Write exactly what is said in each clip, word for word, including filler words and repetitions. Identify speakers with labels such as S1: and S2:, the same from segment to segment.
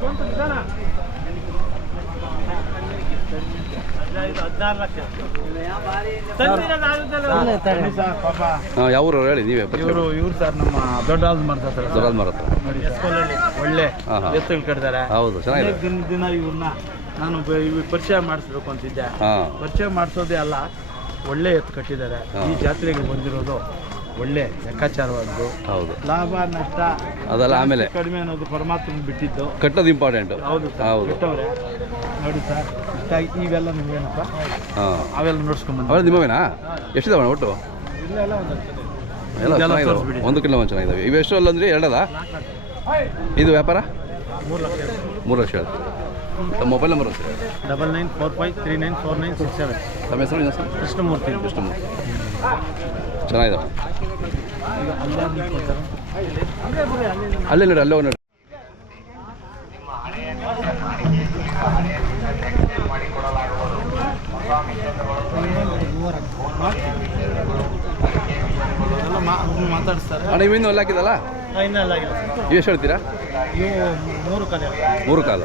S1: ಯಾವ ಊರು ಹೇಳಿ ನೀವೇ?
S2: ಇವರು ಇವ್ರು ಸರ್ ನಮ್ಮ ದೊಡ್ಡ ಮಾಡ್ತಾರೆ
S1: ದೊಡ್ಡ ಮರತ್ರ
S2: ಒಳ್ಳೆ ಎತ್ತುಗಳು ಕಟ್ತಾರೆ.
S1: ಹೌದು, ಚೆನ್ನಾಗಿದೆ.
S2: ದಿನ ದಿನ ಇವ್ರನ್ನ ನಾನು ಪರಿಚಯ ಮಾಡಿಸ್ಬೇಕು ಅಂತಿದ್ದೆ. ಪರಿಚಯ ಮಾಡಿಸೋದೇ ಅಲ್ಲ, ಒಳ್ಳೆ ಎತ್ತು ಕಟ್ಟಿದ್ದಾರೆ. ಈ ಜಾತ್ರೆಗೆ ಬಂದಿರೋದು ಒಳ್ಳೆ ಲೆಕ್ಕಾಚಾರವಾದ್ದು.
S1: ಹೌದು,
S2: ಲಾಭ ನಷ್ಟ
S1: ಅದೆಲ್ಲ ಆಮೇಲೆ
S2: ಕಡಿಮೆ ಅನ್ನೋದು ಪರಮಾತ್ಮ ಬಿಟ್ಟಿದ್ದು.
S1: ಕಟ್ಟೋದು ಇಂಪಾರ್ಟೆಂಟ್.
S2: ಹೌದು
S1: ಹೌದು,
S2: ಕಟ್ಟವ್ರೆ ನೋಡಿ ಸರ್. ಇಷ್ಟ ಇವೆಲ್ಲ ನಿಮ್ಗೇನಪ್ಪ?
S1: ಹಾಂ,
S2: ಅವೆಲ್ಲ ನೋಡ್ಸ್ಕೊಂಬಂದು
S1: ಅವೆಲ್ಲ ನಿಮ್ಮವೇನಾ? ಎಷ್ಟಿದಾವೆ ಒಟ್ಟು?
S2: ಇಲ್ಲೆಲ್ಲ
S1: ಎಲ್ಲ ಚೆನ್ನಾಗಿದಾವೆ, ಒಂದು ಕಿಲೋ ಒಂದು ಚೆನ್ನಾಗಿದ್ದಾವೆ. ಇವು ಎಷ್ಟು ಅಲ್ಲ ಅಂದರೆ ಎರಡಲ್ಲ? ಇದು ವ್ಯಾಪಾರ
S2: ಮೂರು ಲಕ್ಷ
S1: ಮೂರು ಲಕ್ಷ ಹೇಳ್ತೀವಿ. ತಮ್ಮ mobile number sir?
S2: Double nine four five three nine four nine six seven.
S1: ತಮ್ಮ ಹೆಸರು ಏನು ಸರ್?
S2: ಕೃಷ್ಣಮೂರ್ತಿ.
S1: ಕೃಷ್ಣಮೂರ್ತಿ, ಚೆನ್ನಾಗಿದ್ದಾವೆ. ಅಲ್ಲೇ ನೋಡಿ, ಅಲ್ಲೇ ನೋಡಿ.
S2: ಮಾತಾಡಿಸ್ತಾರೆ
S1: ಅಣ್ಣ, ಇವು ಇನ್ನೂ ಅಲ್ಲಿ ಹಾಕಿದಲ್ಲ?
S2: ಇನ್ನೆಲ್ಲ
S1: ಇವು ಎಷ್ಟು ಹೇಳ್ತೀರಾ?
S2: ಇವು ಮೂರು ಕಾಲ
S1: ಮೂರು ಕಾಲು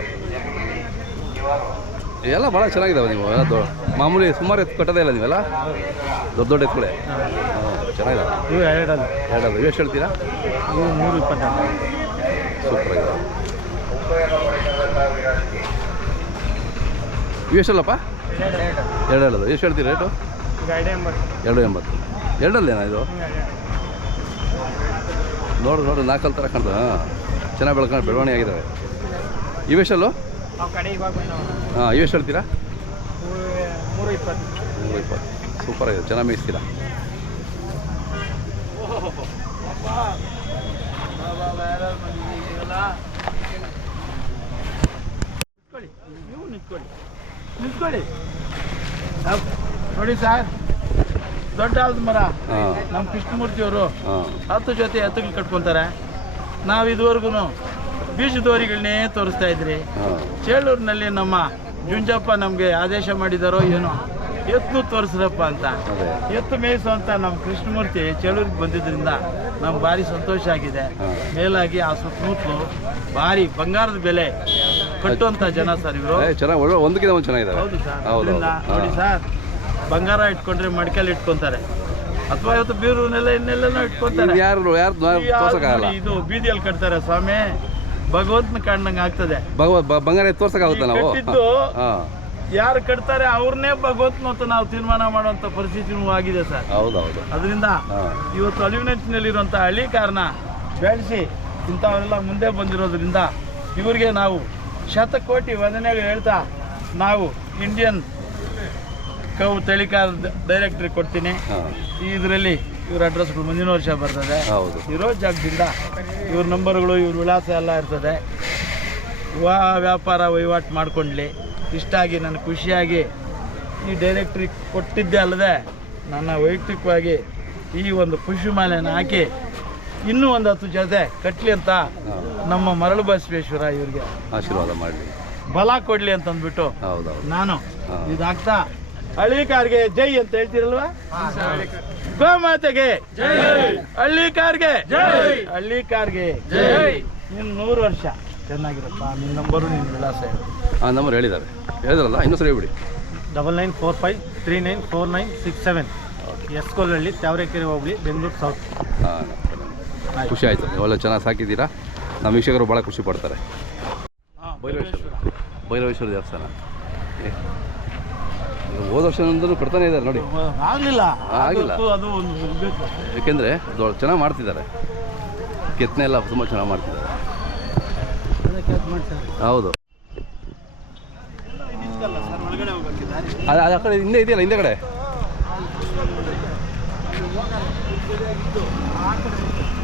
S1: ಎಲ್ಲ ಭಾಳ ಚೆನ್ನಾಗಿದ್ದಾವೆ. ನೀವು ಎಲ್ಲ ದೊ ಮಾಮೂಲಿ ಸುಮಾರು ಎತ್ತು ಕಟ್ಟೋದೇ ಇಲ್ಲ ನೀವೆಲ್ಲ? ದೊಡ್ಡ ದೊಡ್ಡ ಎತ್ತುಗಳೇ. ಹಾಂ, ಚೆನ್ನಾಗಿದ್ದಾವೆ.
S2: ಇವು ಎರಡಲ್ಲ
S1: ಎರಡಲ್ಲ. ಇವು ಎಷ್ಟು ಹೇಳ್ತೀರಾ?
S2: ಇವು ಮೂರು ಇಪ್ಪತ್ತೆರಡು.
S1: ಸೂಪರಾಗಿದ್ದಾವೆ. ಇವು ಎಷ್ಟಲ್ಲಪ್ಪ? ಎರಡು ಹೇಳೋದು. ಎಷ್ಟು ಹೇಳ್ತೀರಿ ರೇಟು? ಎರಡು ಎಂಬತ್ತು. ಎರಡಲ್ಲೇನಾ ಇದು? ನೋಡು ನೋಡು, ನಾಲ್ಕಲ್ಲಿ ಥರ ಕಾಣ್ತದೆ. ಹಾಂ, ಚೆನ್ನಾಗಿ ಬೆಳ್ಕೊಂಡು ಬೆಳವಣಿಗೆ ಆಗಿದ್ದಾವೆ. ಇವೆಷ್ಟಲ್ಲೂ? ಹಾಂ, ಇವೆಷ್ಟು ಹೇಳ್ತೀರಾ?
S2: ಮೂರು ಇಪ್ಪತ್ತು.
S1: ಮೂರು ಇಪ್ಪತ್ತು. ಸೂಪರಾಗಿದೆ, ಚೆನ್ನಾಗಿ ಮೇಯಿಸ್ತೀರಾ.
S2: ನಿಂತ್ಕೊಳ್ಳಿ ನೋಡಿ ಸರ್, ದೊಡ್ಡ ಆಲದ ಮರ. ನಮ್ಮ ಕೃಷ್ಣಮೂರ್ತಿಯವರು ಹತ್ತು ಜೊತೆ ಎತ್ತುಗಳು ಕಟ್ಕೊತಾರೆ. ನಾವು ಇದುವರೆಗೂ ಬೀಜದೋರಿಗಳನ್ನೇ ತೋರಿಸ್ತಾ ಇದ್ರಿ. ಚೇಳೂರಿನಲ್ಲಿ ನಮ್ಮ ಜುಂಜಪ್ಪ ನಮಗೆ ಆದೇಶ ಮಾಡಿದಾರೋ ಏನೋ, ಎತ್ತು ತೋರಿಸ್ರಪ್ಪ ಅಂತ. ಎತ್ತು ಮೇಯಿಸು ಅಂತ ನಮ್ಮ ಕೃಷ್ಣಮೂರ್ತಿ ಚೇಳೂರಿಗೆ ಬಂದಿದ್ದರಿಂದ ನಮ್ಗೆ ಭಾರಿ ಸಂತೋಷ ಆಗಿದೆ. ಮೇಲಾಗಿ ಆ ಸುತ್ತಮುತ್ತಲು ಭಾರಿ ಬಂಗಾರದ ಬೆಲೆ ಕಟ್ಟುವಂಥ ಜನ ಸರ್ ಇವರು.
S1: ಚೆನ್ನಾಗಿ ಒಂದಕ್ಕಿಂತ ಒಂದು ಚೆನ್ನಾಗಿದೆ.
S2: ಹೌದು ಸರ್. ಅದರಿಂದ ನೋಡಿ ಸರ್, ಬಂಗಾರ ಇಟ್ಕೊಂಡ್ರೆ ಮಡಿಕೆಲ್ಲಿ ಇಟ್ಕೊಂತಾರೆ, ಅಥವಾ ಇವತ್ತು ಬೀರುನೆಲ್ಲ ಇನ್ನೆಲ್ಲ ಇಟ್ಕೊಂತಾರೆ.
S1: ಯಾರು ಯಾರು
S2: ಇದು ಬೀದಿಯಲ್ಲಿ ಕಟ್ತಾರೆ ಸ್ವಾಮಿ, ಭಗವಂತನ ಕಾಣ್ದಂಗೆ ಆಗ್ತದೆ.
S1: ಬಂಗಾರ ತೋರ್ಸಕ್ಕಾಗುತ್ತೆ ನಾವು.
S2: ಯಾರು ಕಟ್ತಾರೆ ಅವ್ರನ್ನೇ ಭಗವಂತನ ಅಂತ ನಾವು ತೀರ್ಮಾನ ಮಾಡುವಂತ ಪರಿಸ್ಥಿತಿನೂ ಆಗಿದೆ ಸರ್.
S1: ಹೌದೌದು.
S2: ಅದರಿಂದ ಇವತ್ತು ಅಳಿವಿನಂಚಿನಲ್ಲಿರುವಂಥ ಹಳ್ಳಿ ಕಾರಣ ಬೆಳೆಸಿ ಇಂಥವರೆಲ್ಲ ಮುಂದೆ ಬಂದಿರೋದ್ರಿಂದ ಇವರಿಗೆ ನಾವು ಶತಕೋಟಿ ವಂದನೆಗಳು ಹೇಳ್ತಾ, ನಾವು ಇಂಡಿಯನ್ ಕವು ತಳಿಕಾರ ಡೈರೆಕ್ಟ್ರಿಗೆ ಕೊಡ್ತೀನಿ. ಇದರಲ್ಲಿ ಇವ್ರ ಅಡ್ರೆಸ್ಗಳು ಮುಂದಿನ ವರ್ಷ ಬರ್ತದೆ. ಇರೋ ಜಾಗದಿಂದ ಇವ್ರ ನಂಬರ್ಗಳು, ಇವ್ರ ವಿಳಾಸ ಎಲ್ಲ ಇರ್ತದೆ. ವಾ ವ್ಯಾಪಾರ ವಹಿವಾಟು ಮಾಡ್ಕೊಂಡ್ಲಿ. ಇಷ್ಟಾಗಿ ನನಗೆ ಖುಷಿಯಾಗಿ ಈ ಡೈರೆಕ್ಟ್ರಿಗೆ ಕೊಟ್ಟಿದ್ದೆ ಅಲ್ಲದೆ ನನ್ನ ವೈಯಕ್ತಿಕವಾಗಿ ಈ ಒಂದು ಖುಷಿ ಮಾಲೆಯನ್ನು ಹಾಕಿ ಇನ್ನೂ ಒಂದು ಹತ್ತು ಜೊತೆ ಕಟ್ಟಲಿ ಅಂತ ನಮ್ಮ ಮರಳು ಬಸವೇಶ್ವರ ಇವ್ರಿಗೆ
S1: ಆಶೀರ್ವಾದ ಮಾಡಲಿ,
S2: ಬಲ ಕೊಡಲಿ ಅಂತಂದ್ಬಿಟ್ಟು ನಾನು ಇದಾಗ್ತಾ ಹಳ್ಳಿಕಾರ್ಗೆ ಜೈ ಅಂತ ಹೇಳ್ತೀರಲ್ವಾ? ಗೋಮಾತೆಗೆ ಹಳ್ಳಿಕಾರ್ಗೆ ಹಳ್ಳಿಕಾರ್ಗೆ ನಿನ್ನ ನೂರು ವರ್ಷ ಚೆನ್ನಾಗಿರಪ್ಪ. ನಿನ್ನ ನಂಬರು, ನಿನ್ನ ವಿಳಾಸ ಹೇಳಿ.
S1: ಆ ನಂಬರ್ ಹೇಳಿದ್ದಾರೆ, ಹೇಳಿದ್ರಲ್ಲ, ಇನ್ನೂ ಸರಿ ಹೇಳ್ಬಿಡಿ.
S2: Double nine four five three nine four nine six seven. Eskolahalli, Thyavarekere ಹೋಬಳಿ, ಬೆಂಗಳೂರು ಸೌತ್.
S1: ಹಾಂ, ಖುಷಿ ಆಯಿತು. ಒಳ್ಳೆ ಚೆನ್ನಾಗಿ ಸಾಕಿದ್ದೀರಾ. ನಮ್ಮ ವೀಕ್ಷಕರು ಭಾಳ ಖುಷಿ ಪಡ್ತಾರೆ. ಭೈರವೇಶ್ವರ ಭೈರವೇಶ್ವರ ದೇವಸ್ಥಾನ ಹೋದ ವರ್ಷ ನಂದು ಕಟ್ತಾನೆ ಇದ್ದಾರೆ ನೋಡಿ.
S2: ಆಗಲಿಲ್ಲ
S1: ಆಗಿಲ್ಲ
S2: ಅದು ಒಂದು,
S1: ಏಕೆಂದರೆ ಚೆನ್ನಾಗಿ ಮಾಡ್ತಿದ್ದಾರೆ. ಕೆತ್ತನೆ ಎಲ್ಲ ತುಂಬ ಚೆನ್ನಾಗಿ ಮಾಡ್ತಿದ್ದಾರೆ. ಹೌದು, ಅದು ಆ ಕಡೆ ಹಿಂದೆ ಇದೆಯಲ್ಲ, ಹಿಂದೆ ಕಡೆ